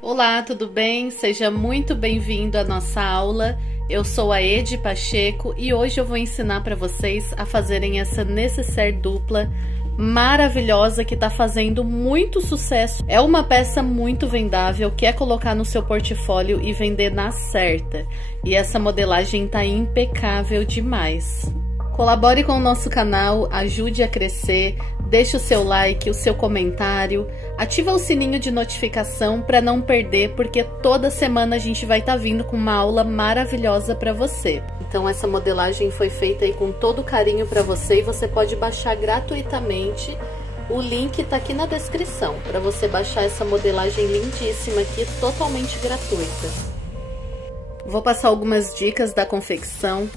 Olá, tudo bem? Seja muito bem-vindo à nossa aula. Eu sou a Edi Pacheco e hoje eu vou ensinar para vocês a fazerem essa nécessaire dupla maravilhosa que está fazendo muito sucesso. É uma peça muito vendável, que é colocar no seu portfólio e vender na certa. E essa modelagem está impecável demais. Colabore com o nosso canal, ajude a crescer, deixe o seu like, o seu comentário, ativa o sininho de notificação para não perder, porque toda semana a gente vai estar vindo com uma aula maravilhosa para você. Então essa modelagem foi feita aí com todo carinho para você e você pode baixar gratuitamente. O link está aqui na descrição para você baixar essa modelagem lindíssima aqui, totalmente gratuita. Vou passar algumas dicas da confecção.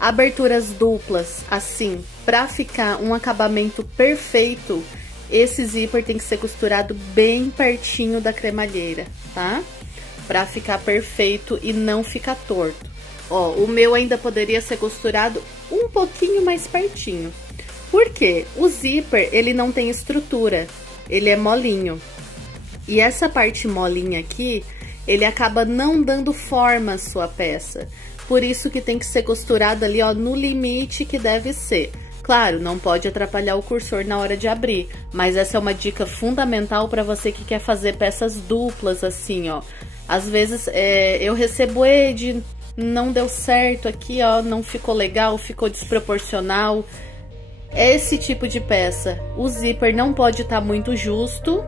Aberturas duplas, assim, para ficar um acabamento perfeito, esse zíper tem que ser costurado bem pertinho da cremalheira, tá? Para ficar perfeito e não ficar torto. Ó, o meu ainda poderia ser costurado um pouquinho mais pertinho. Por quê? O zíper, ele não tem estrutura, ele é molinho. E essa parte molinha aqui, ele acaba não dando forma à sua peça. Por isso que tem que ser costurado ali, ó, no limite que deve ser. Claro, não pode atrapalhar o cursor na hora de abrir, mas essa é uma dica fundamental para você que quer fazer peças duplas, assim, ó. Às vezes eu recebo Ed, não deu certo aqui, ó, não ficou legal, ficou desproporcional. Esse tipo de peça, o zíper não pode estar muito justo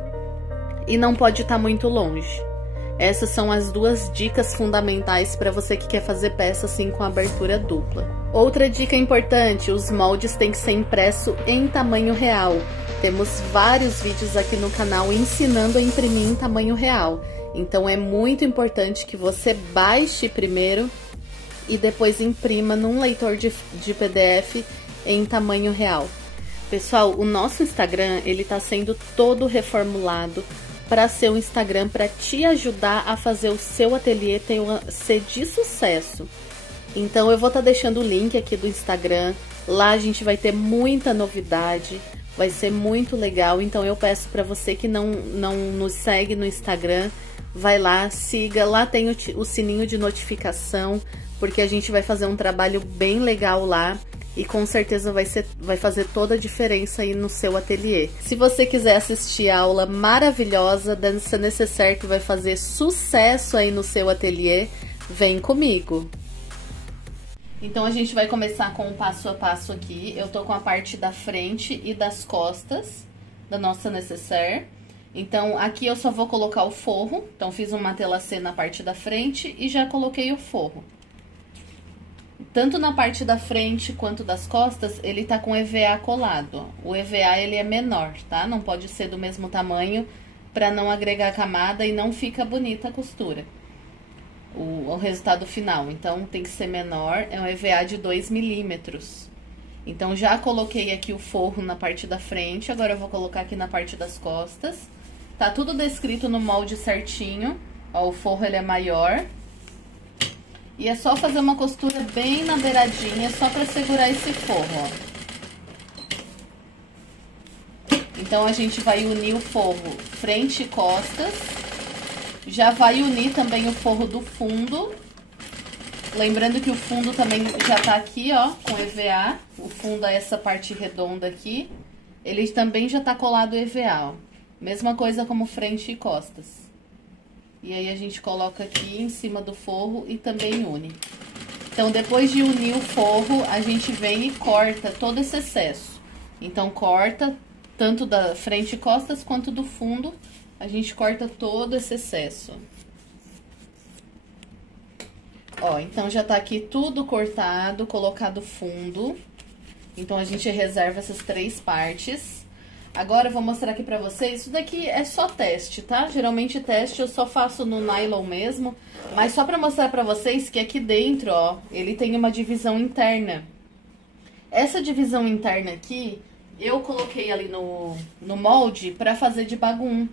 e não pode estar muito longe. Essas são as duas dicas fundamentais para você que quer fazer peça assim com abertura dupla. Outra dica importante, os moldes têm que ser impresso em tamanho real. Temos vários vídeos aqui no canal ensinando a imprimir em tamanho real. Então é muito importante que você baixe primeiro e depois imprima num leitor de PDF em tamanho real. Pessoal, o nosso Instagram, ele tá sendo todo reformulado para ser um Instagram para te ajudar a fazer o seu ateliê ser de sucesso. Então eu vou estar deixando o link aqui do Instagram. Lá a gente vai ter muita novidade, vai ser muito legal. Então eu peço para você que não nos segue no Instagram, vai lá, siga. Lá tem o sininho de notificação, porque a gente vai fazer um trabalho bem legal lá. E com certeza vai fazer toda a diferença aí no seu ateliê. Se você quiser assistir a aula maravilhosa dessa nécessaire que vai fazer sucesso aí no seu ateliê, vem comigo. Então a gente vai começar com o passo a passo aqui. Eu tô com a parte da frente e das costas da nossa nécessaire. Então aqui eu só vou colocar o forro. Então fiz um matelassé na parte da frente e já coloquei o forro. Tanto na parte da frente quanto das costas, ele tá com EVA colado. O EVA, ele é menor, tá? Não pode ser do mesmo tamanho para não agregar camada e não fica bonita a costura. O resultado final. Então, tem que ser menor, é um EVA de 2 milímetros. Então, já coloquei aqui o forro na parte da frente, agora eu vou colocar aqui na parte das costas. Tá tudo descrito no molde certinho. Ó, o forro, ele é maior. E é só fazer uma costura bem na beiradinha, só para segurar esse forro, ó. Então, a gente vai unir o forro frente e costas. Já vai unir também o forro do fundo. Lembrando que o fundo também já tá aqui, ó, com EVA. O fundo é essa parte redonda aqui. Ele também já tá colado EVA, ó. Mesma coisa como frente e costas. E aí, a gente coloca aqui em cima do forro e também une. Então, depois de unir o forro, a gente vem e corta todo esse excesso. Então, corta tanto da frente e costas quanto do fundo. A gente corta todo esse excesso. Ó, então já tá aqui tudo cortado, colocado fundo. Então, a gente reserva essas 3 partes. Agora, eu vou mostrar aqui pra vocês, isso daqui é só teste, tá? Geralmente teste eu só faço no nylon mesmo, mas só pra mostrar pra vocês que aqui dentro, ó, ele tem uma divisão interna. Essa divisão interna aqui, eu coloquei ali no molde pra fazer de bagum.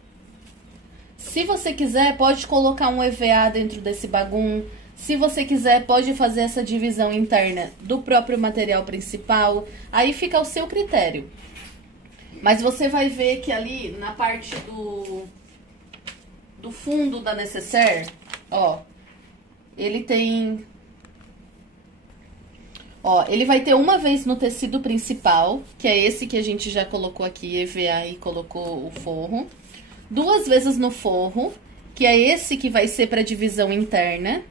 Se você quiser, pode colocar um EVA dentro desse bagum. Se você quiser, pode fazer essa divisão interna do próprio material principal. Aí fica ao seu critério. Mas você vai ver que ali na parte do fundo da necessaire, ó, ele tem... Ó, ele vai ter uma vez no tecido principal, que é esse que a gente já colocou aqui, EVA, e colocou o forro. 2 vezes no forro, que é esse que vai ser para divisão interna.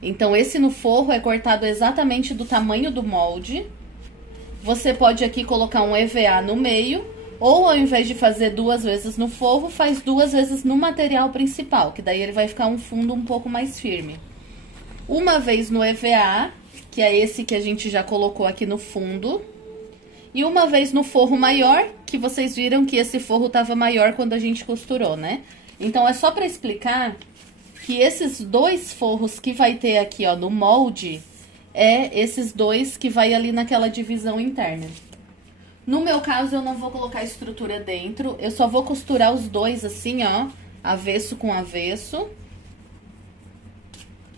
Então, esse no forro é cortado exatamente do tamanho do molde. Você pode aqui colocar um EVA no meio, ou ao invés de fazer 2 vezes no forro, faz 2 vezes no material principal, que daí ele vai ficar um fundo um pouco mais firme. Uma vez no EVA, que é esse que a gente já colocou aqui no fundo. E uma vez no forro maior, que vocês viram que esse forro tava maior quando a gente costurou, né? Então, é só pra explicar que esses 2 forros que vai ter aqui, ó, no molde, é esses 2 que vai ali naquela divisão interna. No meu caso, eu não vou colocar estrutura dentro, eu só vou costurar os 2 assim, ó, avesso com avesso.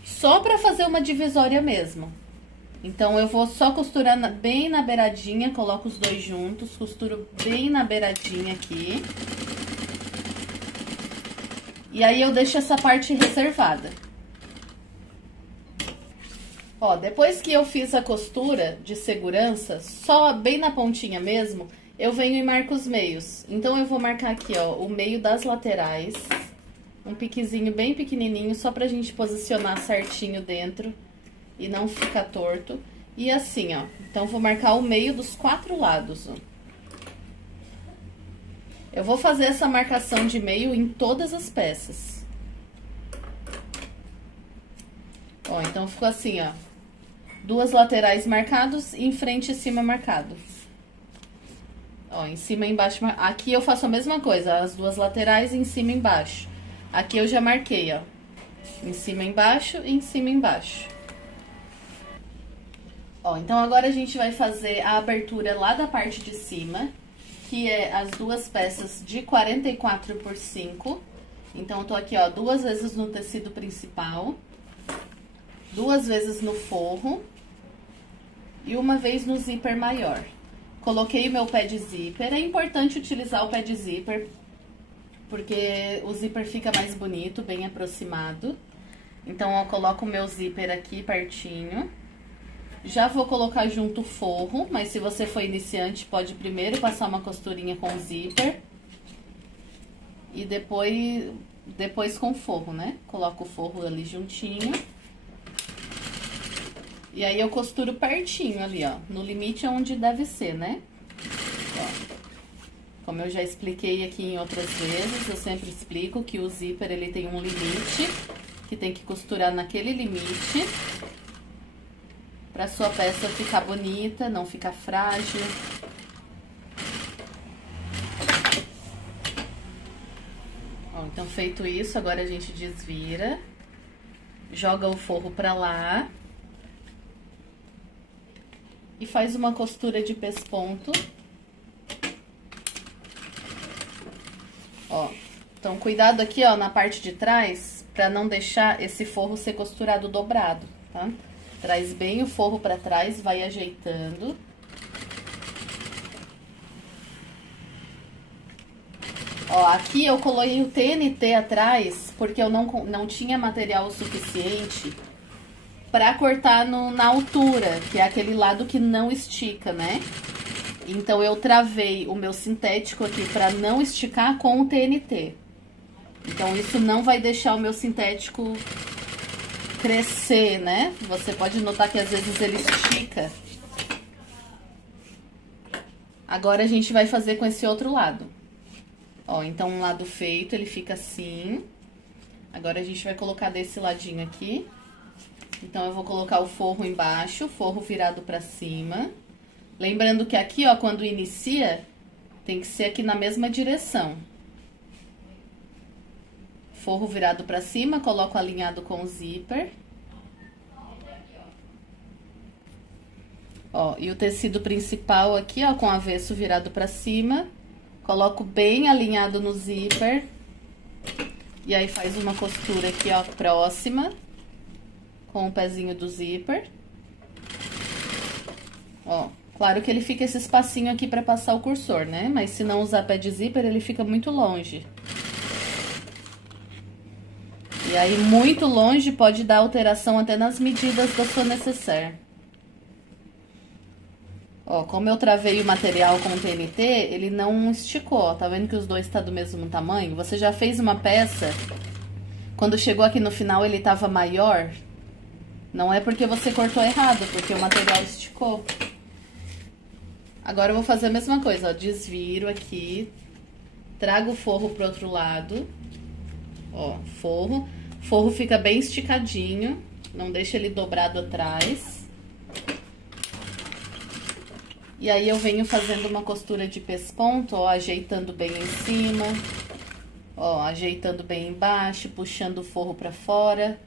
Só pra fazer uma divisória mesmo. Então, eu vou só costurar bem na beiradinha, coloco os 2 juntos, costuro bem na beiradinha aqui. E aí, eu deixo essa parte reservada. Ó, depois que eu fiz a costura de segurança, só bem na pontinha mesmo, eu venho e marco os meios. Então, eu vou marcar aqui, ó, o meio das laterais, um piquezinho bem pequenininho, só pra gente posicionar certinho dentro e não ficar torto. E assim, ó, então, vou marcar o meio dos 4 lados, ó. Eu vou fazer essa marcação de meio em todas as peças. Ó, então, ficou assim, ó. 2 laterais marcados e em frente e cima marcado. Ó, em cima e embaixo. Aqui eu faço a mesma coisa, as 2 laterais em cima e embaixo. Aqui eu já marquei, ó. Em cima e embaixo e em cima e embaixo. Ó, então agora a gente vai fazer a abertura lá da parte de cima, que é as 2 peças de 44 por 5. Então, eu tô aqui, ó, 2 vezes no tecido principal, 2 vezes no forro e uma vez no zíper maior. Coloquei o meu pé de zíper. É importante utilizar o pé de zíper, porque o zíper fica mais bonito, bem aproximado. Então, eu coloco o meu zíper aqui pertinho. Já vou colocar junto o forro, mas se você for iniciante, pode primeiro passar uma costurinha com o zíper. E depois com o forro, né? Coloco o forro ali juntinho. E aí, eu costuro pertinho ali, ó. No limite onde deve ser, né? Ó. Como eu já expliquei aqui em outras vezes, eu sempre explico que o zíper, ele tem um limite, que tem que costurar naquele limite, pra sua peça ficar bonita, não ficar frágil. Ó, então, feito isso, agora a gente desvira, joga o forro pra lá e faz uma costura de pesponto. Ó, então, cuidado aqui, ó, na parte de trás, pra não deixar esse forro ser costurado dobrado, tá? Traz bem o forro pra trás, vai ajeitando. Ó, aqui eu coloquei o TNT atrás, porque eu não tinha material suficiente pra cortar na altura, que é aquele lado que não estica, né? Então, eu travei o meu sintético aqui pra não esticar com o TNT. Então, isso não vai deixar o meu sintético crescer, né? Você pode notar que às vezes ele estica. Agora, a gente vai fazer com esse outro lado. Ó, então, um lado feito, ele fica assim. Agora, a gente vai colocar desse ladinho aqui. Então, eu vou colocar o forro embaixo, o forro virado pra cima. Lembrando que aqui, ó, quando inicia, tem que ser aqui na mesma direção. Forro virado pra cima, coloco alinhado com o zíper. Ó, e o tecido principal aqui, ó, com avesso virado pra cima. Coloco bem alinhado no zíper. E aí, faz uma costura aqui, ó, próxima, com o pezinho do zíper. Ó, claro que ele fica esse espacinho aqui pra passar o cursor, né? Mas se não usar pé de zíper, ele fica muito longe. E aí, muito longe, pode dar alteração até nas medidas da sua nécessaire. Ó, como eu travei o material com o TNT, ele não esticou, ó. Tá vendo que os dois tá do mesmo tamanho? Você já fez uma peça, quando chegou aqui no final ele tava maior, não é porque você cortou errado, porque o material esticou. Agora eu vou fazer a mesma coisa, ó, desviro aqui, trago o forro pro outro lado, ó, forro fica bem esticadinho, não deixa ele dobrado atrás. E aí eu venho fazendo uma costura de pesponto, ó, ajeitando bem em cima, ó, ajeitando bem embaixo, puxando o forro pra fora.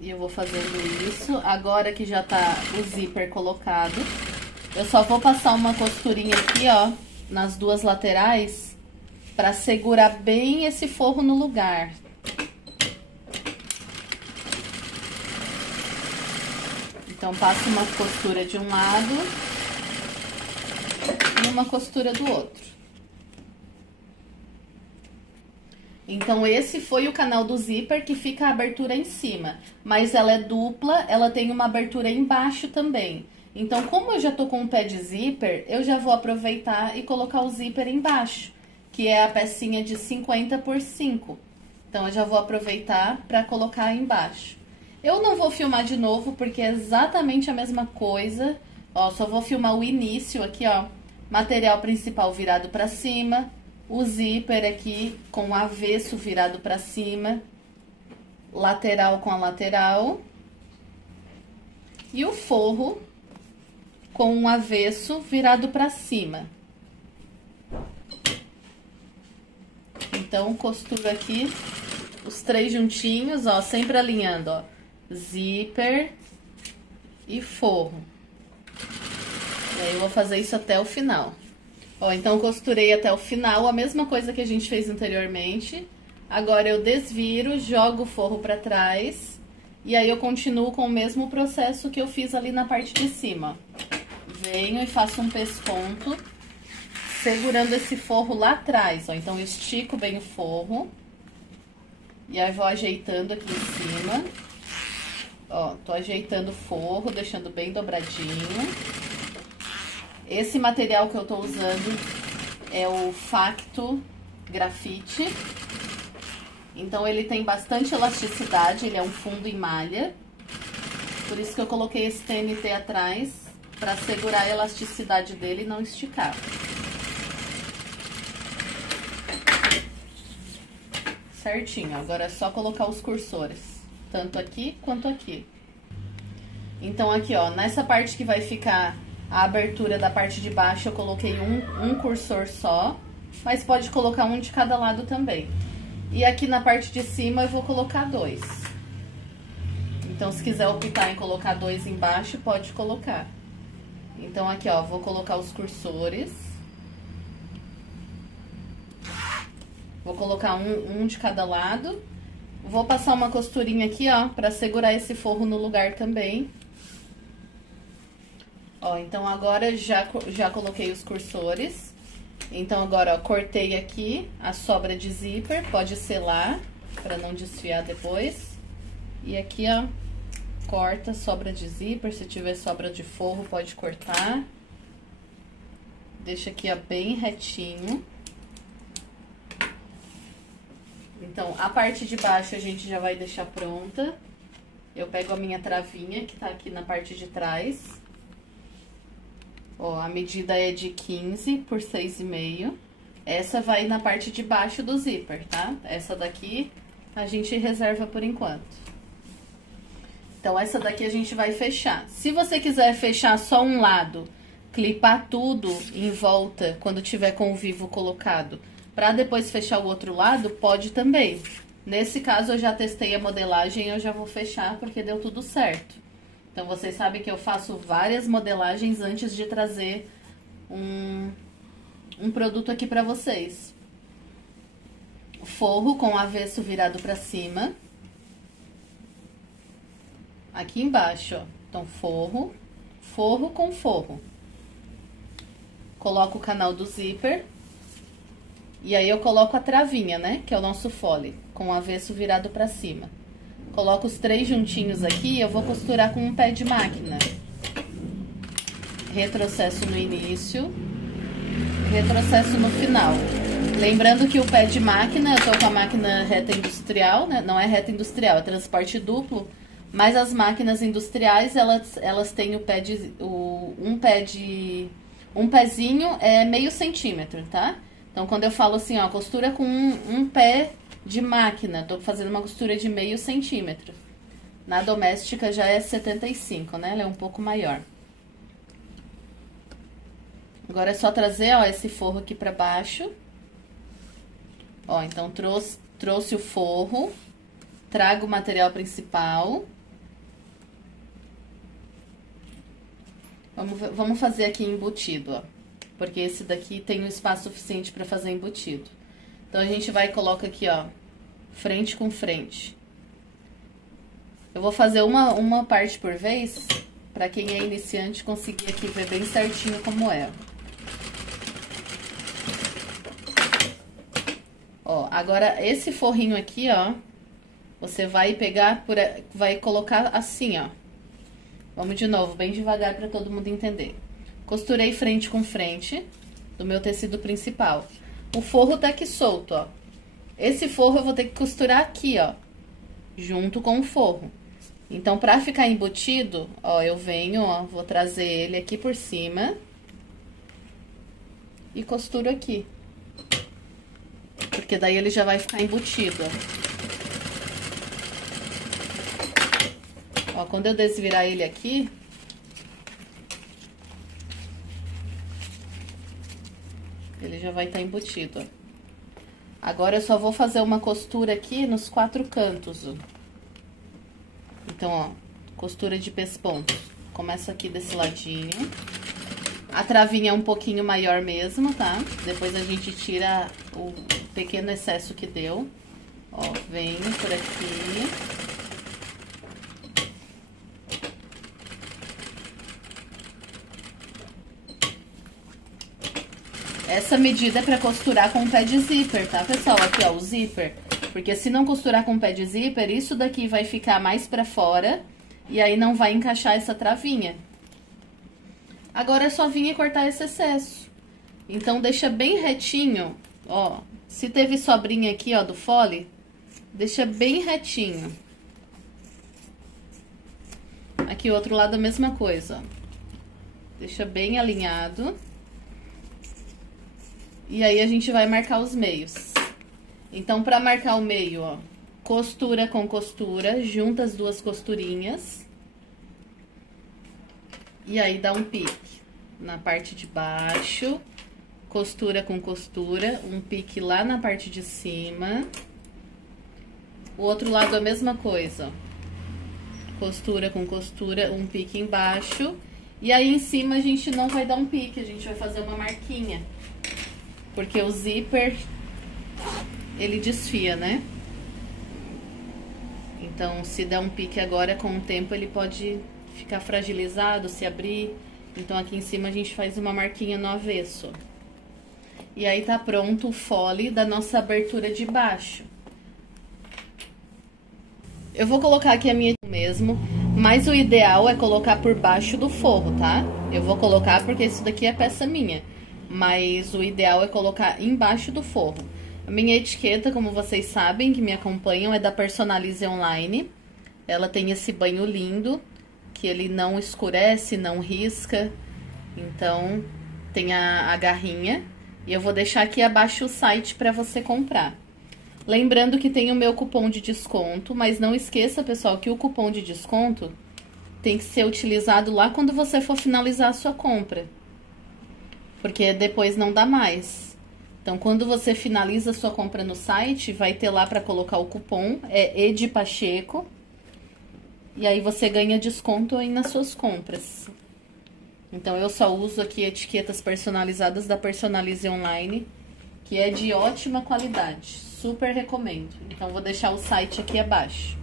E eu vou fazendo isso. Agora que já tá o zíper colocado, eu só vou passar uma costurinha aqui, ó, nas duas laterais, pra segurar bem esse forro no lugar. Então, passo uma costura de um lado e uma costura do outro. Então, esse foi o canal do zíper, que fica a abertura em cima. Mas ela é dupla, ela tem uma abertura embaixo também. Então, como eu já tô com um pé de zíper, eu já vou aproveitar e colocar o zíper embaixo, que é a pecinha de 50 por 5. Então, eu já vou aproveitar pra colocar embaixo. Eu não vou filmar de novo, porque é exatamente a mesma coisa. Ó, só vou filmar o início aqui, ó. Material principal virado pra cima. O zíper aqui com o avesso virado pra cima. Lateral com a lateral. E o forro com o avesso virado pra cima. Então, costuro aqui os três juntinhos, ó, sempre alinhando, ó. Zíper e forro. E aí eu vou fazer isso até o final. Ó, então costurei até o final, a mesma coisa que a gente fez anteriormente. Agora eu desviro, jogo o forro pra trás. E aí eu continuo com o mesmo processo que eu fiz ali na parte de cima. Venho e faço um pesponto, segurando esse forro lá atrás, ó. Então eu estico bem o forro. E aí vou ajeitando aqui em cima. Ó, tô ajeitando o forro, deixando bem dobradinho. Esse material que eu tô usando é o Facto Grafite. Então, ele tem bastante elasticidade, ele é um fundo em malha. Por isso que eu coloquei esse TNT atrás, pra segurar a elasticidade dele e não esticar. Certinho, agora é só colocar os cursores. Tanto aqui quanto aqui. Então, aqui, ó, nessa parte que vai ficar a abertura da parte de baixo, eu coloquei um cursor só, mas pode colocar um de cada lado também. E aqui na parte de cima eu vou colocar 2. Então, se quiser optar em colocar 2 embaixo, pode colocar. Então, aqui, ó, vou colocar os cursores. Vou colocar um de cada lado. Vou passar uma costurinha aqui, ó, pra segurar esse forro no lugar também. Ó, então agora já coloquei os cursores. Então agora, ó, cortei aqui a sobra de zíper, pode selar, pra não desfiar depois. E aqui, ó, corta a sobra de zíper, se tiver sobra de forro, pode cortar. Deixa aqui, ó, bem retinho. Então, a parte de baixo a gente já vai deixar pronta. Eu pego a minha travinha, que tá aqui na parte de trás. Ó, a medida é de 15 por 6,5. Essa vai na parte de baixo do zíper, tá? Essa daqui a gente reserva por enquanto. Então, essa daqui a gente vai fechar. Se você quiser fechar só um lado, clipar tudo em volta quando tiver com o vivo colocado, pra depois fechar o outro lado, pode também. Nesse caso, eu já testei a modelagem e eu já vou fechar porque deu tudo certo. Então, vocês sabem que eu faço várias modelagens antes de trazer um produto aqui pra vocês. Forro com avesso virado pra cima. Aqui embaixo, ó. Então, forro com forro. Coloco o canal do zíper. E aí eu coloco a travinha, né? Que é o nosso fole, com o avesso virado pra cima. Coloco os 3 juntinhos aqui e eu vou costurar com um pé de máquina. Retrocesso no início, retrocesso no final. Lembrando que o pé de máquina, eu tô com a máquina reta industrial, né? Não é reta industrial, é transporte duplo. Mas as máquinas industriais, elas têm o pé de... Um pezinho é meio centímetro, tá? Então, quando eu falo assim, ó, costura com um pé de máquina, tô fazendo uma costura de meio centímetro. Na doméstica já é 75, né? Ela é um pouco maior. Agora é só trazer, ó, esse forro aqui pra baixo. Ó, então trouxe o forro, trago o material principal. Vamos fazer aqui embutido, ó. Porque esse daqui tem um espaço suficiente para fazer embutido. Então, a gente vai e coloca aqui, ó, frente com frente. Eu vou fazer uma parte por vez, para quem é iniciante conseguir aqui ver bem certinho como é. Ó, agora, esse forrinho aqui, ó, você vai pegar, vai colocar assim, ó. Vamos de novo, bem devagar para todo mundo entender. Costurei frente com frente do meu tecido principal. O forro tá aqui solto, ó. Esse forro eu vou ter que costurar aqui, ó, junto com o forro. Então, pra ficar embutido, ó, eu venho, ó, vou trazer ele aqui por cima e costuro aqui. Porque daí ele já vai ficar embutido, ó. Ó, quando eu desvirar ele aqui, ele já vai estar embutido, ó. Agora, eu só vou fazer uma costura aqui nos 4 cantos, ó. Então, ó, costura de pesponto. Começa aqui desse ladinho. A travinha é um pouquinho maior mesmo, tá? Depois a gente tira o pequeno excesso que deu. Ó, venho por aqui. Essa medida é pra costurar com o pé de zíper, tá, pessoal? Aqui, ó, o zíper. Porque se não costurar com o pé de zíper, isso daqui vai ficar mais pra fora e aí não vai encaixar essa travinha. Agora é só vir e cortar esse excesso. Então, deixa bem retinho, ó. Se teve sobrinha aqui, ó, do fole, deixa bem retinho. Aqui, o outro lado, a mesma coisa, ó. Deixa bem alinhado. E aí, a gente vai marcar os meios. Então, pra marcar o meio, ó, costura com costura, junta as 2 costurinhas. E aí, dá um pique na parte de baixo, costura com costura, um pique lá na parte de cima. O outro lado, a mesma coisa, ó. Costura com costura, um pique embaixo. E aí, em cima, a gente não vai dar um pique, a gente vai fazer uma marquinha. Porque o zíper, ele desfia, né? Então, se der um pique agora, com o tempo, ele pode ficar fragilizado, se abrir. Então, aqui em cima, a gente faz uma marquinha no avesso. E aí, tá pronto o fole da nossa abertura de baixo. Eu vou colocar aqui a minha mesmo, mas o ideal é colocar por baixo do forro, tá? Eu vou colocar porque isso daqui é peça minha. Mas o ideal é colocar embaixo do forro. A minha etiqueta, como vocês sabem, que me acompanham, é da Personalize Online. Ela tem esse banho lindo, que ele não escurece, não risca. Então, tem a garrinha. E eu vou deixar aqui abaixo o site para você comprar. Lembrando que tem o meu cupom de desconto, mas não esqueça, pessoal, que o cupom de desconto tem que ser utilizado lá quando você for finalizar a sua compra. Porque depois não dá mais. Então, quando você finaliza a sua compra no site, vai ter lá para colocar o cupom, é EDPACHECO. E aí você ganha desconto aí nas suas compras. Então, eu só uso aqui etiquetas personalizadas da Personalize Online, que é de ótima qualidade. Super recomendo. Então, vou deixar o site aqui abaixo.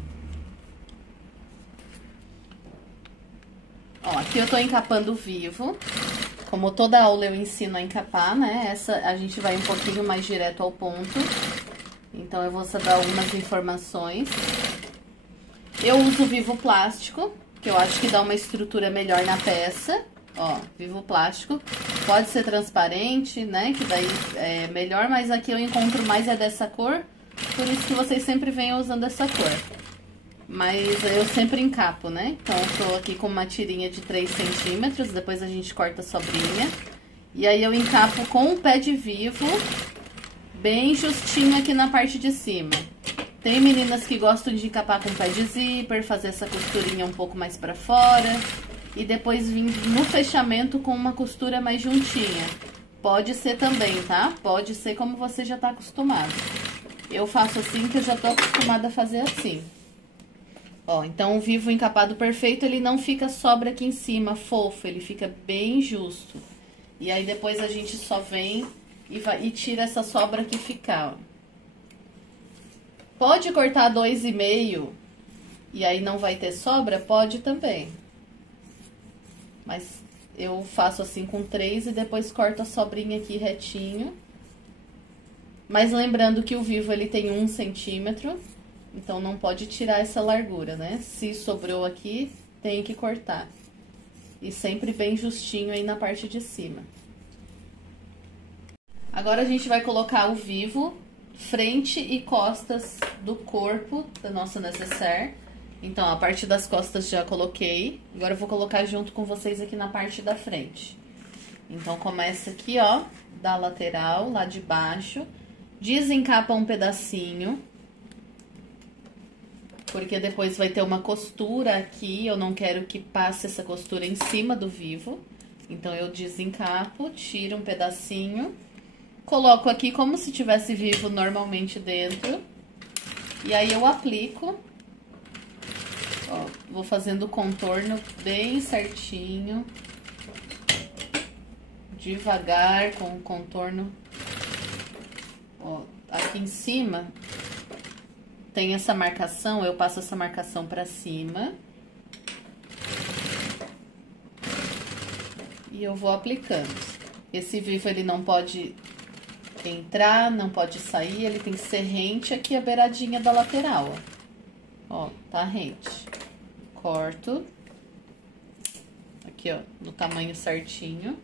Ó, aqui eu tô encapando vivo Como toda aula eu ensino a encapar, né? Essa a gente vai um pouquinho mais direto ao ponto. Então, eu vou só dar algumas informações. Eu uso vivo plástico, que eu acho que dá uma estrutura melhor na peça. Ó, vivo plástico. Pode ser transparente, né? Que daí é melhor, mas aqui eu encontro mais é dessa cor. Por isso que vocês sempre venham usando essa cor. Mas eu sempre encapo, né? Então, eu tô aqui com uma tirinha de 3 centímetros, depois a gente corta a sobrinha. E aí, eu encapo com o pé de vivo, bem justinho aqui na parte de cima. Tem meninas que gostam de encapar com pé de zíper, fazer essa costurinha um pouco mais pra fora. E depois vir no fechamento com uma costura mais juntinha. Pode ser também, tá? Pode ser como você já tá acostumado. Eu faço assim, que eu já tô acostumada a fazer assim. Ó, então o vivo encapado perfeito, ele não fica sobra aqui em cima, fofo, ele fica bem justo. E aí depois a gente só vem e tira essa sobra que ficar, ó. Pode cortar 2,5 e aí não vai ter sobra? Pode também. Mas eu faço assim com 3 e depois corto a sobrinha aqui retinho. Mas lembrando que o vivo ele tem 1 centímetro. Então, não pode tirar essa largura, né? Se sobrou aqui, tem que cortar. E sempre bem justinho aí na parte de cima. Agora, a gente vai colocar o vivo frente e costas do corpo da nossa nécessaire. Então, a parte das costas já coloquei. Agora, eu vou colocar junto com vocês aqui na parte da frente. Então, começa aqui, ó, da lateral, lá de baixo. Desencapa um pedacinho. Porque depois vai ter uma costura aqui, eu não quero que passe essa costura em cima do vivo. Então, eu desencapo, tiro um pedacinho, coloco aqui como se tivesse vivo normalmente dentro. E aí, eu aplico, ó, vou fazendo o contorno bem certinho. Devagar, com o contorno, ó, aqui em cima. Tem essa marcação, eu passo essa marcação pra cima. E eu vou aplicando. Esse vivo, ele não pode entrar, não pode sair, ele tem que ser rente aqui a beiradinha da lateral, ó. Ó, tá rente. Corto. Aqui, ó, no tamanho certinho.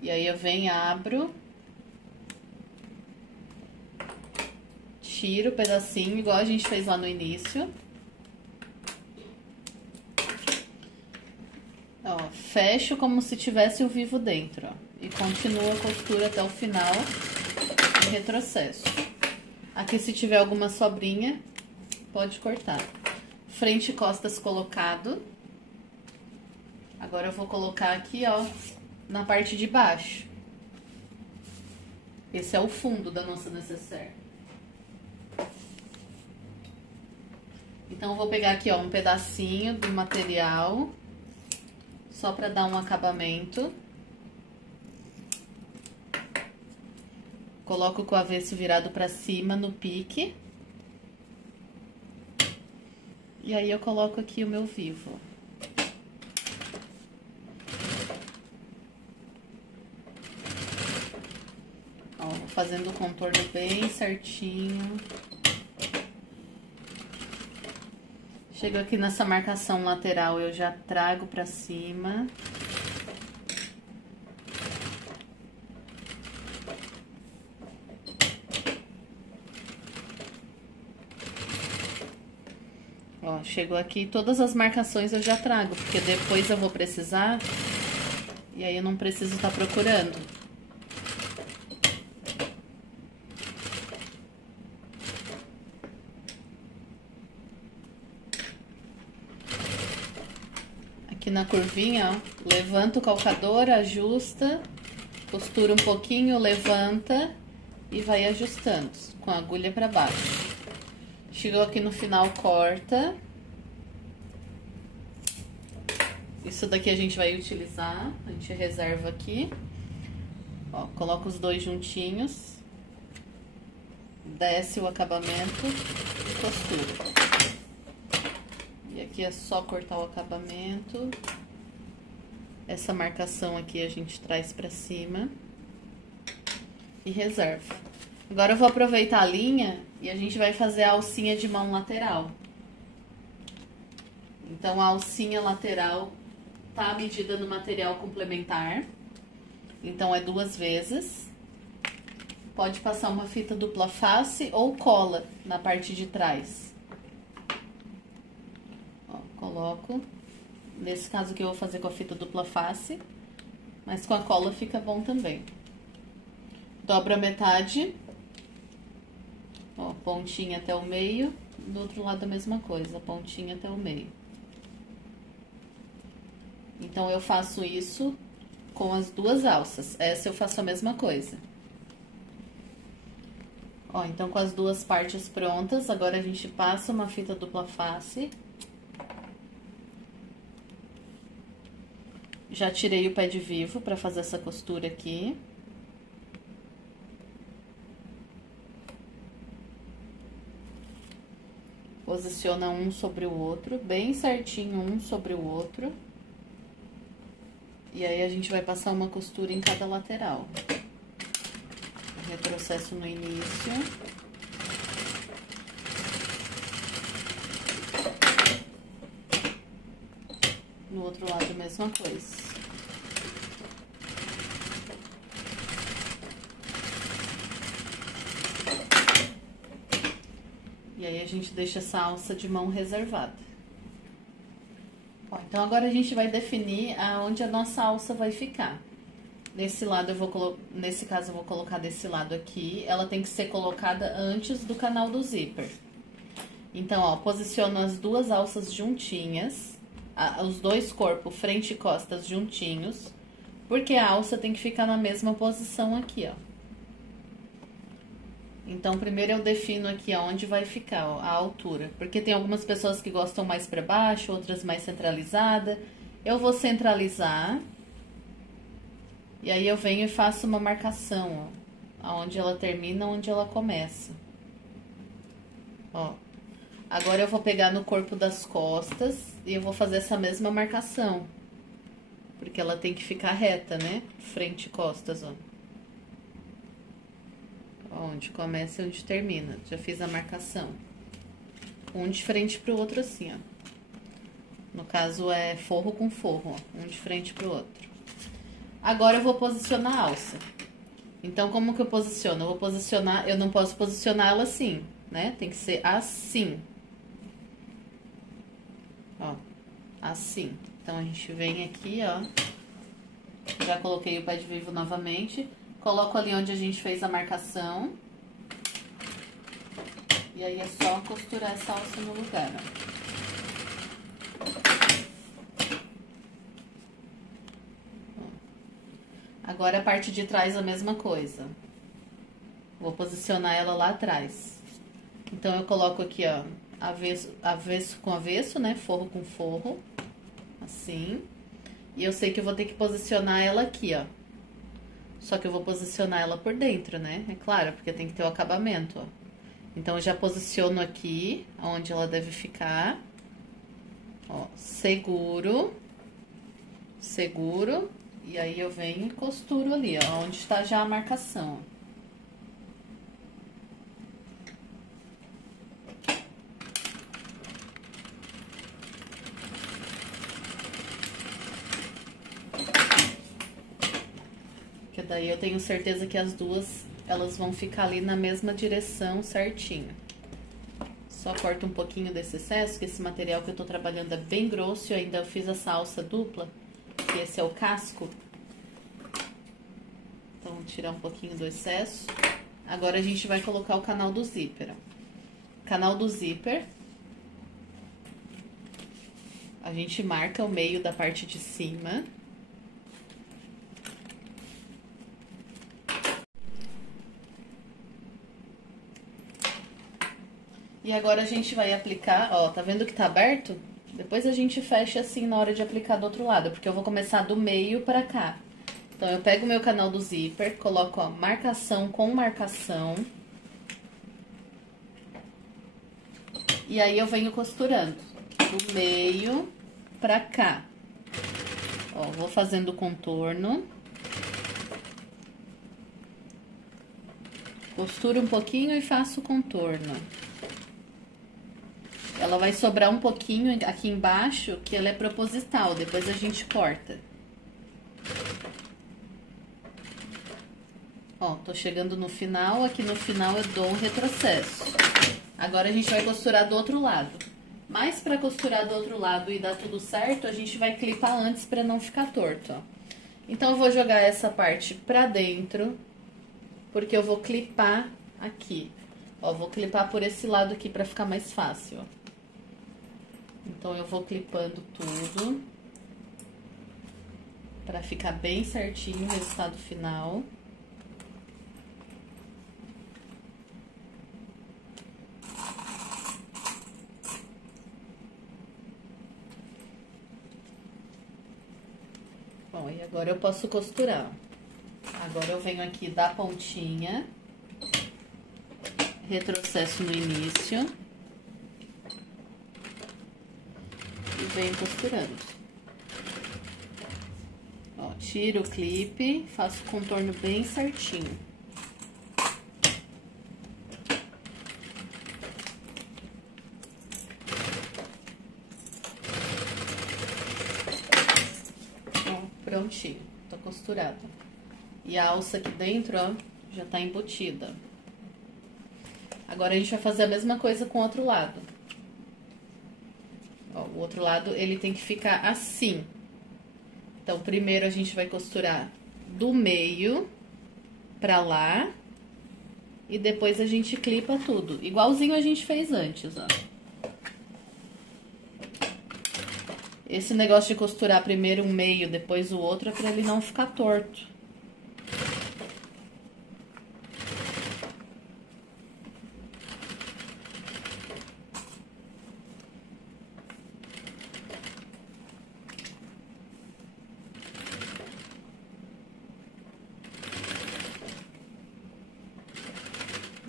E aí, eu venho, abro. Tiro o pedacinho, igual a gente fez lá no início. Ó, fecho como se tivesse o vivo dentro, ó. E continuo a costura até o final e retrocesso. Aqui, se tiver alguma sobrinha, pode cortar. Frente e costas colocado. Agora, eu vou colocar aqui, ó, na parte de baixo. Esse é o fundo da nossa nécessaire. Então, eu vou pegar aqui, ó, um pedacinho do material, só pra dar um acabamento. Coloco com o avesso virado pra cima no pique. E aí, eu coloco aqui o meu vivo. Ó, fazendo o contorno bem certinho. Chego aqui nessa marcação lateral, eu já trago pra cima. Ó, chegou aqui, todas as marcações eu já trago, porque depois eu vou precisar, e aí eu não preciso estar procurando. Aqui na curvinha, ó, levanta o calcador, ajusta, costura um pouquinho, levanta e vai ajustando com a agulha pra baixo. Chegou aqui no final, corta. Isso daqui a gente vai utilizar, a gente reserva aqui. Ó, coloca os dois juntinhos. Desce o acabamento e costura. E aqui é só cortar o acabamento. essa marcação aqui a gente traz pra cima e reserva. Agora eu vou aproveitar a linha e a gente vai fazer a alcinha de mão lateral. Então, a alcinha lateral tá medida no material complementar. Então, é 2 vezes. Pode passar uma fita dupla face ou cola na parte de trás. Ó, coloco. Nesse caso aqui eu vou fazer com a fita dupla face, mas com a cola fica bom também. Dobra a metade. Ó, pontinha até o meio. Do outro lado a mesma coisa, pontinha até o meio. Então, eu faço isso com as 2 alças. Essa eu faço a mesma coisa. Ó, então, com as 2 partes prontas, agora a gente passa uma fita dupla face. Já tirei o pé de vivo pra fazer essa costura aqui. Posiciona um sobre o outro, bem certinho um sobre o outro. E aí, a gente vai passar uma costura em cada lateral. Retrocesso no início. No outro lado, a mesma coisa. E aí, a gente deixa essa alça de mão reservada. Ó, então, agora a gente vai definir aonde a nossa alça vai ficar. Nesse lado, nesse caso, eu vou colocar desse lado aqui. Ela tem que ser colocada antes do canal do zíper. Então, ó, posiciono as 2 alças juntinhas, os 2 corpos, frente e costas, juntinhos, porque a alça tem que ficar na mesma posição aqui, ó. Então, primeiro eu defino aqui aonde vai ficar, ó, a altura. Porque tem algumas pessoas que gostam mais pra baixo, outras mais centralizada. Eu vou centralizar. E aí, eu venho e faço uma marcação, ó. Aonde ela termina, onde ela começa. Ó. Agora, eu vou pegar no corpo das costas e eu vou fazer essa mesma marcação. Porque ela tem que ficar reta, né? Frente e costas, ó. Onde começa e onde termina. Já fiz a marcação. Um de frente pro outro assim, ó. No caso, é forro com forro, ó. Um de frente pro outro. Agora, eu vou posicionar a alça. Então, como que eu posiciono? Eu vou posicionar... Eu não posso posicionar ela assim, né? Tem que ser assim. Ó. Assim. Então, a gente vem aqui, ó. Já coloquei o pé de vivo novamente. Coloco ali onde a gente fez a marcação. E aí, é só costurar essa alça no lugar, ó. Agora, a parte de trás, a mesma coisa. Vou posicionar ela lá atrás. Então, eu coloco aqui, ó, avesso com avesso, né? Forro com forro. Assim. E eu sei que eu vou ter que posicionar ela aqui, ó. Só que eu vou posicionar ela por dentro, né? É claro, porque tem que ter o acabamento, ó. Então, eu já posiciono aqui, onde ela deve ficar. Ó, seguro. Seguro. E aí, eu venho e costuro ali, ó, onde está já a marcação, ó. Que daí eu tenho certeza que as 2, elas vão ficar ali na mesma direção certinho. Só corto um pouquinho desse excesso, que esse material que eu tô trabalhando é bem grosso e eu ainda fiz essa alça dupla. Que esse é o casco. Então, vou tirar um pouquinho do excesso. Agora, a gente vai colocar o canal do zíper, ó. Canal do zíper. A gente marca o meio da parte de cima. E agora, a gente vai aplicar, ó, tá vendo que tá aberto? Depois a gente fecha assim na hora de aplicar do outro lado, porque eu vou começar do meio pra cá. Então, eu pego o meu canal do zíper, coloco, ó, marcação com marcação. E aí, eu venho costurando do meio pra cá. Ó, vou fazendo o contorno. Costuro um pouquinho e faço o contorno. Ela vai sobrar um pouquinho aqui embaixo, que ela é proposital, depois a gente corta. Ó, tô chegando no final, aqui no final eu dou um retrocesso. Agora a gente vai costurar do outro lado. Mas pra costurar do outro lado e dar tudo certo, a gente vai clipar antes pra não ficar torto, ó. Então eu vou jogar essa parte pra dentro, porque eu vou clipar aqui. Ó, vou clipar por esse lado aqui pra ficar mais fácil, ó. Então, eu vou clipando tudo pra ficar bem certinho o resultado final. Bom, e agora eu posso costurar. Agora eu venho aqui da pontinha, retrocesso no início. E venho costurando. Ó, tiro o clipe, faço o contorno bem certinho. Ó, prontinho, tá costurado. E a alça aqui dentro, ó, já tá embutida. Agora a gente vai fazer a mesma coisa com o outro lado. Ó, o outro lado, ele tem que ficar assim. Então, primeiro a gente vai costurar do meio pra lá. E depois a gente clipa tudo. Igualzinho a gente fez antes, ó. Esse negócio de costurar primeiro um meio, depois o outro, é pra ele não ficar torto.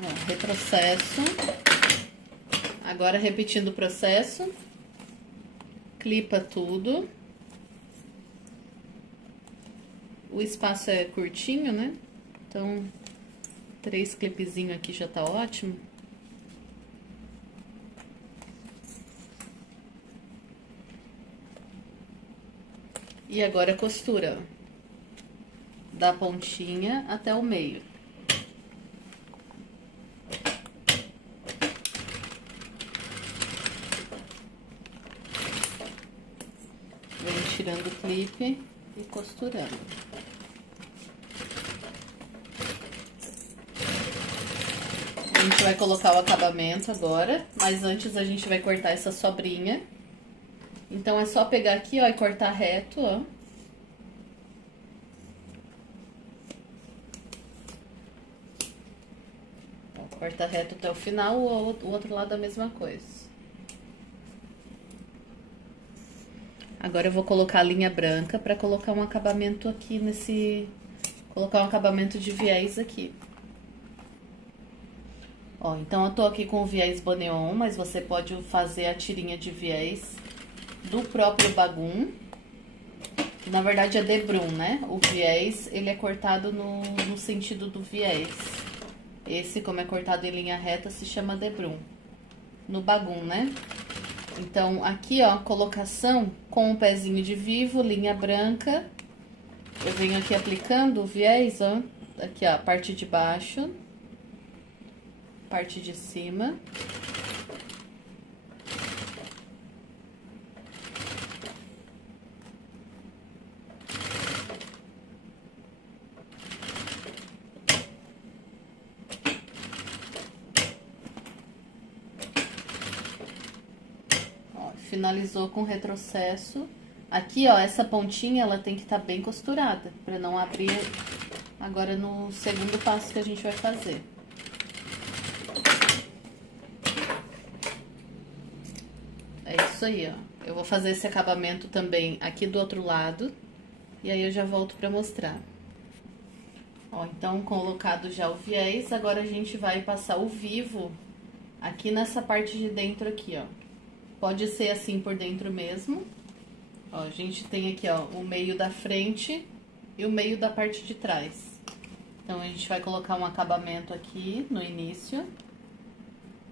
Ó, retrocesso. Agora, repetindo o processo. Clipa tudo. O espaço é curtinho, né? Então, 3 clipezinhos aqui já tá ótimo. E agora costura, ó. Da pontinha até o meio. Vem tirando o clipe e costurando. A gente vai colocar o acabamento agora, mas antes a gente vai cortar essa sobrinha. Então, é só pegar aqui, ó, e cortar reto, ó. Corta reto até o final, o outro lado a mesma coisa. Agora eu vou colocar a linha branca pra colocar um acabamento aqui nesse... Colocar um acabamento de viés aqui. Ó, então eu tô aqui com o viés Boneon, mas você pode fazer a tirinha de viés do próprio bagum. Que na verdade é debrum, né? O viés, ele é cortado no sentido do viés. Esse, como é cortado em linha reta, se chama debrum. No bagum, né? Então, aqui, ó, colocação com o pezinho de vivo, linha branca. Eu venho aqui aplicando o viés, ó. Aqui, ó, a parte de baixo. Parte de cima. Finalizou com retrocesso. Aqui, ó, essa pontinha, ela tem que estar bem costurada, pra não abrir agora no segundo passo que a gente vai fazer. É isso aí, ó. Eu vou fazer esse acabamento também aqui do outro lado, e aí eu já volto pra mostrar. Ó, então, colocado já o viés, agora a gente vai passar o vivo aqui nessa parte de dentro aqui, ó. Pode ser assim por dentro mesmo, Ó, a gente tem aqui, ó, o meio da frente e o meio da parte de trás. Então, a gente vai colocar um acabamento aqui no início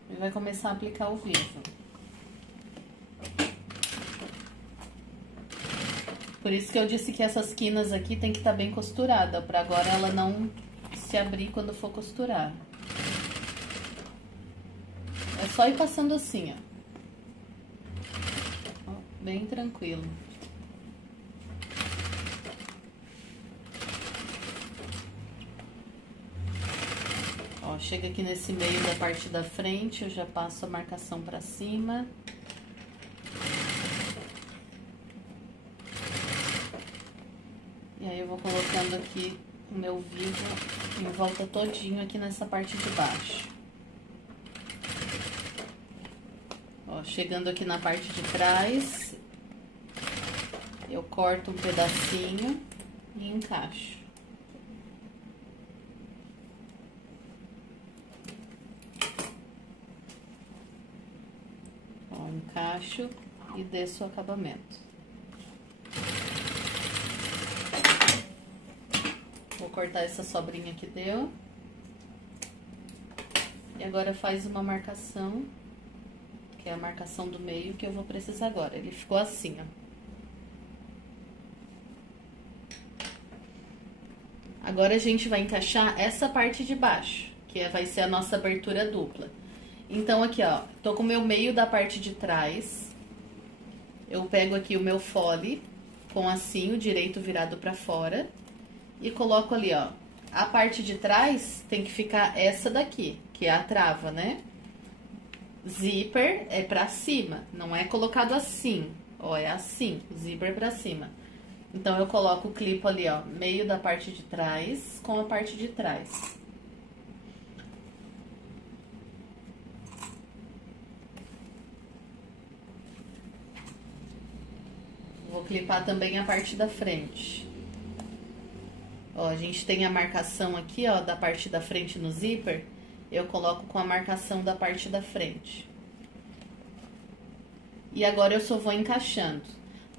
e vai começar a aplicar o vivo. Por isso que eu disse que essas quinas aqui tem que estar bem costurada, pra agora ela não se abrir quando for costurar. É só ir passando assim, ó. Bem tranquilo. Ó, chega aqui nesse meio da parte da frente, eu já passo a marcação pra cima. E aí eu vou colocando aqui o meu vivo em volta todinho aqui nessa parte de baixo. Ó, chegando aqui na parte de trás, eu corto um pedacinho e encaixo. Ó, encaixo e desço o acabamento. Vou cortar essa sobrinha que deu. E agora faz uma marcação, que é a marcação do meio que eu vou precisar agora. Ele ficou assim, ó. Agora a gente vai encaixar essa parte de baixo, que vai ser a nossa abertura dupla. Então, aqui, ó, tô com o meu meio da parte de trás. Eu pego aqui o meu fole com assim, o direito virado pra fora. E coloco ali, ó, a parte de trás tem que ficar essa daqui, que é a trava, né? Zíper é pra cima, não é colocado assim, ó, é assim, zíper pra cima. Então, eu coloco o clipo ali, ó, meio da parte de trás com a parte de trás. Vou clipar também a parte da frente. Ó, a gente tem a marcação aqui, ó, da parte da frente no zíper. Eu coloco com a marcação da parte da frente. E agora eu só vou encaixando.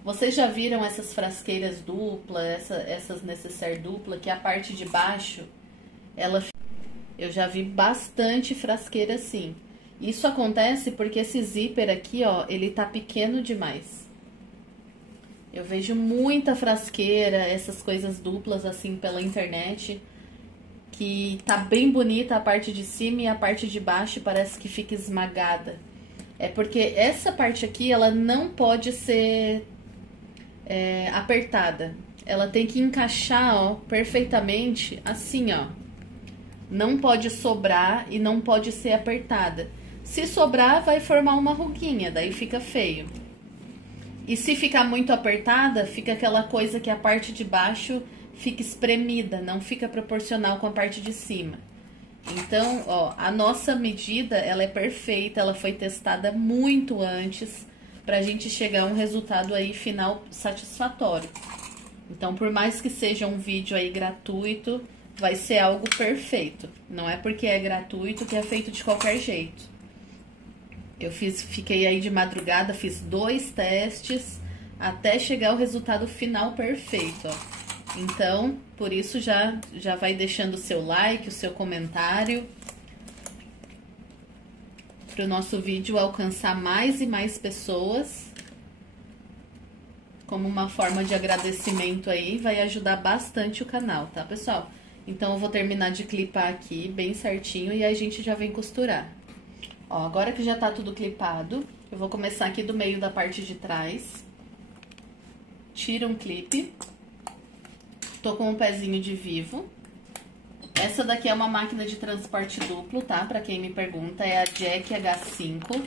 Vocês já viram essas frasqueiras duplas, essas necessaire dupla, que a parte de baixo, eu já vi bastante frasqueira assim. Isso acontece porque esse zíper aqui, ó, ele tá pequeno demais. Eu vejo muita frasqueira, essas coisas duplas assim pela internet, que tá bem bonita a parte de cima e a parte de baixo parece que fica esmagada. É porque essa parte aqui, ela não pode ser apertada. Ela tem que encaixar, ó, perfeitamente assim, ó. Não pode sobrar e não pode ser apertada. Se sobrar, vai formar uma ruguinha, daí fica feio. E se ficar muito apertada, fica aquela coisa que a parte de baixo fica espremida, não fica proporcional com a parte de cima. Então, ó, a nossa medida, ela é perfeita, ela foi testada muito antes pra gente chegar a um resultado aí final satisfatório. Então, por mais que seja um vídeo aí gratuito, vai ser algo perfeito. Não é porque é gratuito que é feito de qualquer jeito. Eu fiquei aí de madrugada, fiz 2 testes até chegar ao resultado final perfeito, ó. Então, por isso já vai deixando o seu like, o seu comentário, para o nosso vídeo alcançar mais e mais pessoas. Como uma forma de agradecimento aí, vai ajudar bastante o canal, tá, pessoal? Então, eu vou terminar de clipar aqui bem certinho e aí a gente já vem costurar. Ó, agora que já tá tudo clipado, eu vou começar aqui do meio da parte de trás. Tira um clipe. Tô com um pezinho de vivo. Essa daqui é uma máquina de transporte duplo, tá? Pra quem me pergunta, é a Jack H5.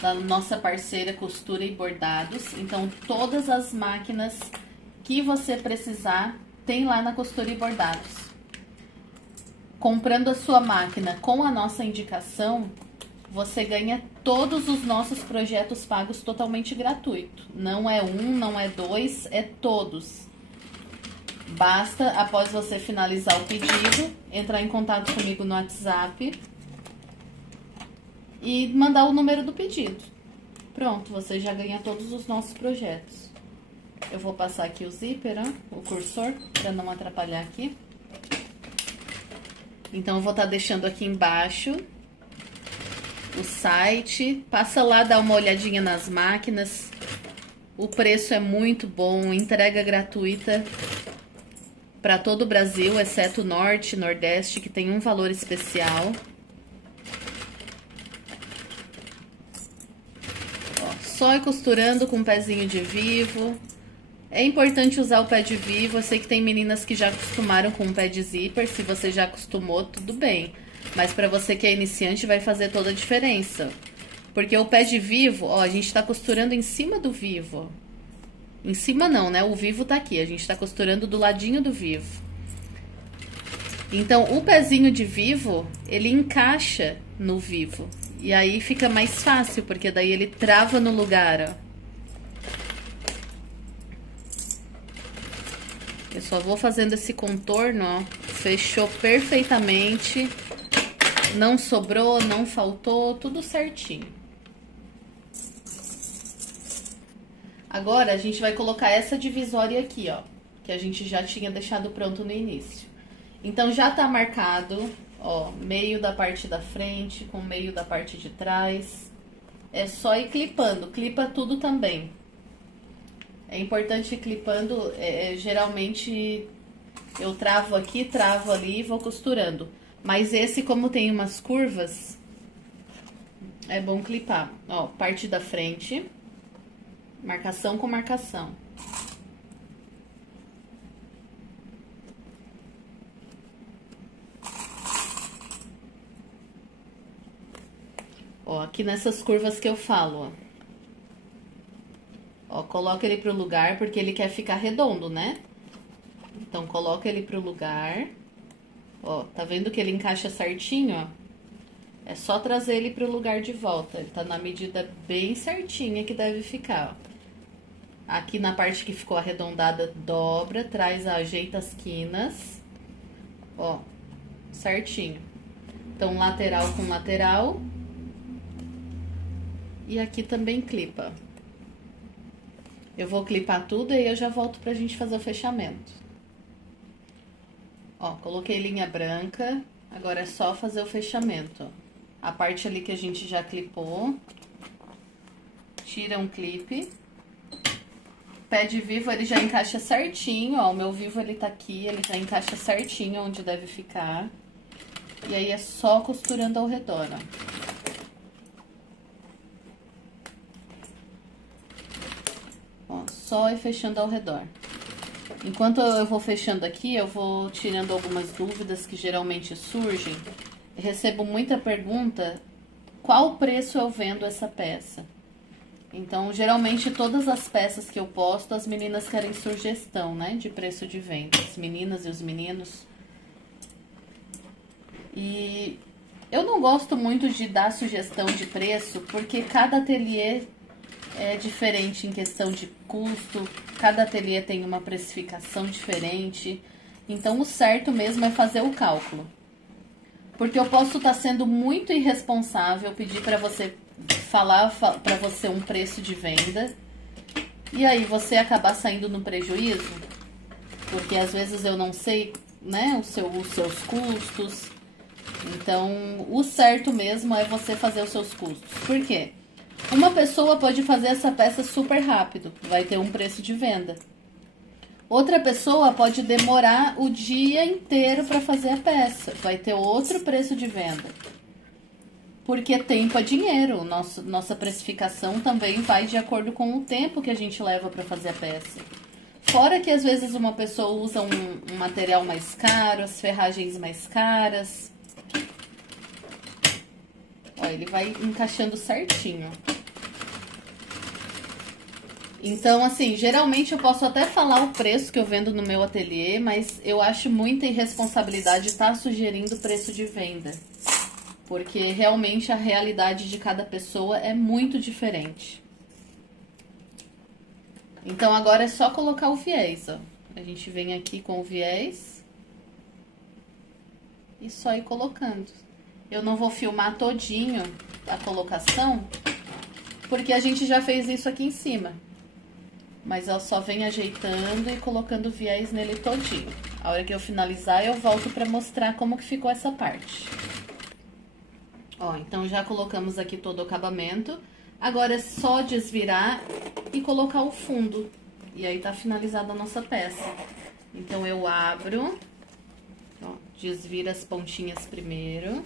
Da nossa parceira Costura e Bordados. Então, todas as máquinas que você precisar, tem lá na Costura e Bordados. Comprando a sua máquina com a nossa indicação, você ganha todos os nossos projetos pagos totalmente gratuito. Não é um, não é 2, é todos. Basta, após você finalizar o pedido, entrar em contato comigo no WhatsApp e mandar o número do pedido. Pronto, você já ganha todos os nossos projetos. Eu vou passar aqui o zíper, ó, o cursor, para não atrapalhar aqui. Então, eu vou estar deixando aqui embaixo o site. Passa lá, dá uma olhadinha nas máquinas. O preço é muito bom, entrega gratuita para todo o Brasil, exceto o Norte e Nordeste, que tem um valor especial. Só ir costurando com um pezinho de vivo. É importante usar o pé de vivo. Eu sei que tem meninas que já acostumaram com o pé de zíper. Se você já acostumou, tudo bem. Mas pra você que é iniciante, vai fazer toda a diferença. Porque o pé de vivo, ó, a gente tá costurando em cima do vivo. Em cima não, né? O vivo tá aqui. A gente tá costurando do ladinho do vivo. Então, o pezinho de vivo, ele encaixa no vivo. E aí fica mais fácil, porque daí ele trava no lugar, ó. Eu só vou fazendo esse contorno, ó. Fechou perfeitamente. Não sobrou, não faltou, tudo certinho. Agora, a gente vai colocar essa divisória aqui, ó. Que a gente já tinha deixado pronto no início. Então, já tá marcado, ó, meio da parte da frente com meio da parte de trás. É só ir clipando, clipa tudo também. É importante ir clipando, geralmente eu travo aqui, travo ali e vou costurando. Mas esse, como tem umas curvas, é bom clipar. Ó, parte da frente, marcação com marcação. Ó, aqui nessas curvas que eu falo, ó. Ó, coloca ele pro lugar, porque ele quer ficar redondo, né? Então, coloca ele pro lugar. Ó, tá vendo que ele encaixa certinho, ó? É só trazer ele pro lugar de volta. Ele tá na medida bem certinha que deve ficar, ó. Aqui na parte que ficou arredondada, dobra, traz, ajeita as quinas. Ó, certinho. Então, lateral com lateral. E aqui também clipa. Eu vou clipar tudo e aí eu já volto pra gente fazer o fechamento. Ó, coloquei linha branca. Agora é só fazer o fechamento, ó. A parte ali que a gente já clipou. Tira um clipe. Pé de vivo, ele já encaixa certinho, ó. O meu vivo, ele tá aqui, ele já encaixa certinho onde deve ficar. E aí é só costurando ao redor, ó. Só ir fechando ao redor. Enquanto eu vou fechando aqui, eu vou tirando algumas dúvidas que geralmente surgem. Eu recebo muita pergunta, qual preço eu vendo essa peça? Então, geralmente, todas as peças que eu posto, as meninas querem sugestão, né, de preço de venda. As meninas e os meninos. E eu não gosto muito de dar sugestão de preço, porque cada ateliê é diferente em questão de custo, cada ateliê tem uma precificação diferente. Então, o certo mesmo é fazer o cálculo. Porque eu posso estar sendo muito irresponsável, pedir para você falar para você um preço de venda, e aí você acabar saindo no prejuízo, porque às vezes eu não sei, né, os seus custos. Então, o certo mesmo é você fazer os seus custos. Por quê? Uma pessoa pode fazer essa peça super rápido, vai ter um preço de venda. Outra pessoa pode demorar o dia inteiro para fazer a peça, vai ter outro preço de venda. Porque tempo é dinheiro, nossa precificação também vai de acordo com o tempo que a gente leva para fazer a peça. Fora que às vezes uma pessoa usa um material mais caro, as ferragens mais caras. Ó, ele vai encaixando certinho. Então, assim, geralmente eu posso até falar o preço que eu vendo no meu ateliê, mas eu acho muita irresponsabilidade estar sugerindo preço de venda. Porque realmente a realidade de cada pessoa é muito diferente. Então, agora é só colocar o viés, ó. A gente vem aqui com o viés e só ir colocando. Eu não vou filmar todinho a colocação, porque a gente já fez isso aqui em cima. Mas eu só venho ajeitando e colocando viés nele todinho. A hora que eu finalizar, eu volto pra mostrar como que ficou essa parte. Ó, então já colocamos aqui todo o acabamento. Agora é só desvirar e colocar o fundo. E aí tá finalizada a nossa peça. Então eu abro, ó, desviro as pontinhas primeiro.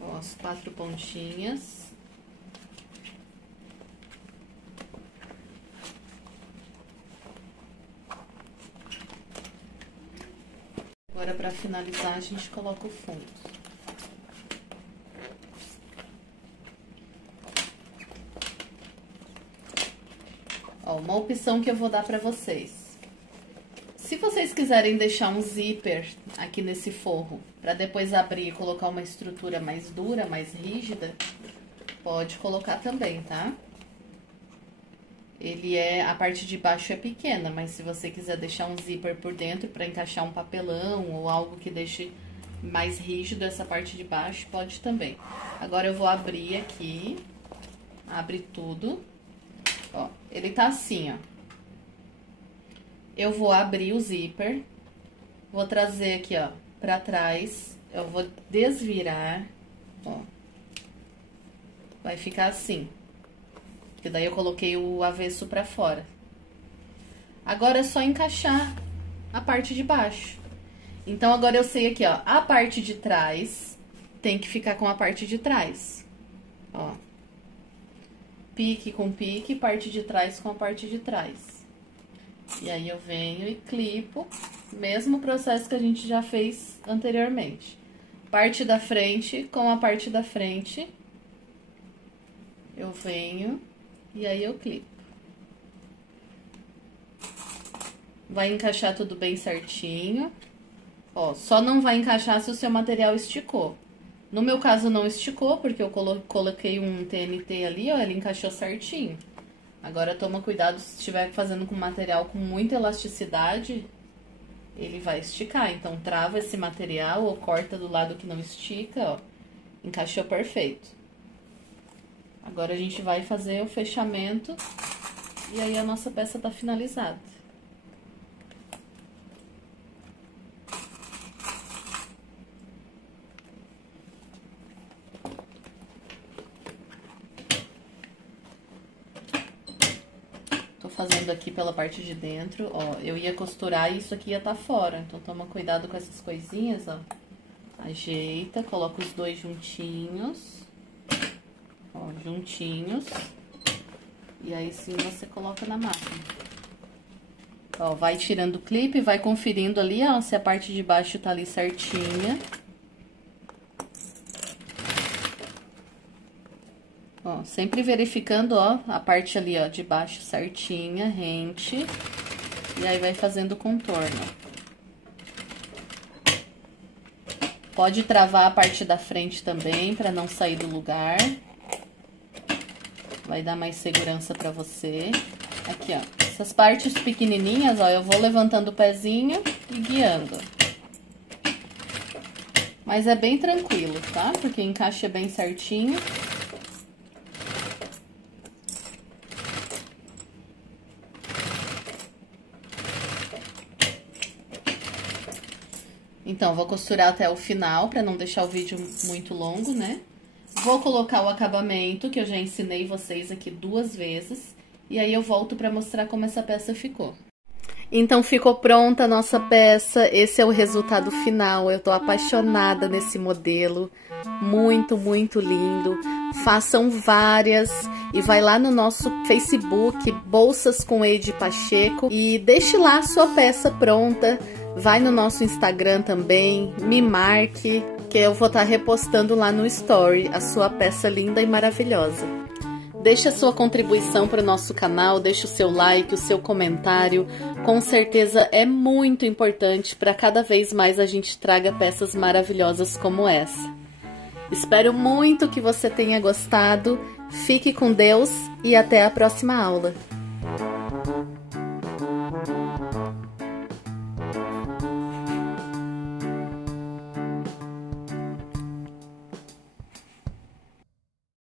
Ó, as 4 pontinhas. Agora, pra finalizar, a gente coloca o fundo. Ó, uma opção que eu vou dar pra vocês. Se vocês quiserem deixar um zíper aqui nesse forro, pra depois abrir e colocar uma estrutura mais dura, mais rígida, pode colocar também, tá? A parte de baixo é pequena, mas se você quiser deixar um zíper por dentro pra encaixar um papelão ou algo que deixe mais rígido essa parte de baixo, pode também. Agora eu vou abrir aqui, abre tudo. Ó, ele tá assim, ó. Eu vou abrir o zíper, vou trazer aqui, ó, pra trás, eu vou desvirar, ó. Vai ficar assim. Que daí eu coloquei o avesso pra fora. Agora é só encaixar a parte de baixo. Então, agora eu sei aqui, ó, a parte de trás tem que ficar com a parte de trás. Ó. Pique com pique, parte de trás com a parte de trás. E aí eu venho e clipo, mesmo processo que a gente já fez anteriormente. Parte da frente com a parte da frente. Eu venho e aí eu clipo. Vai encaixar tudo bem certinho. Ó, só não vai encaixar se o seu material esticou. No meu caso não esticou, porque eu coloquei um TNT ali, ó, ele encaixou certinho. Agora toma cuidado, se estiver fazendo com material com muita elasticidade, ele vai esticar. Então trava esse material ou corta do lado que não estica, ó. Encaixou perfeito. Agora a gente vai fazer o fechamento e aí a nossa peça tá finalizada. Tô fazendo aqui pela parte de dentro, ó, eu ia costurar e isso aqui ia tá fora, então toma cuidado com essas coisinhas, ó. Ajeita, coloca os dois juntinhos. Ó, juntinhos. E aí sim você coloca na máquina. Ó, vai tirando o clipe, vai conferindo ali, ó, se a parte de baixo tá ali certinha. Ó, sempre verificando, ó, a parte ali, ó, de baixo certinha, rente. E aí vai fazendo o contorno. Pode travar a parte da frente também, pra não sair do lugar. Vai dar mais segurança pra você. Aqui, ó. Essas partes pequenininhas, ó, eu vou levantando o pezinho e guiando. Mas é bem tranquilo, tá? Porque encaixa bem certinho. Então, vou costurar até o final, pra não deixar o vídeo muito longo, né? Vou colocar o acabamento, que eu já ensinei vocês aqui 2 vezes. E aí eu volto pra mostrar como essa peça ficou. Então, ficou pronta a nossa peça. Esse é o resultado final. Eu tô apaixonada nesse modelo. Muito, muito lindo. Façam várias. E vai lá no nosso Facebook, Bolsas com Edi Pacheco. E deixe lá a sua peça pronta. Vai no nosso Instagram também, me marque, que eu vou estar repostando lá no Story a sua peça linda e maravilhosa. Deixe a sua contribuição para o nosso canal, deixe o seu like, o seu comentário. Com certeza é muito importante para cada vez mais a gente traga peças maravilhosas como essa. Espero muito que você tenha gostado. Fique com Deus e até a próxima aula.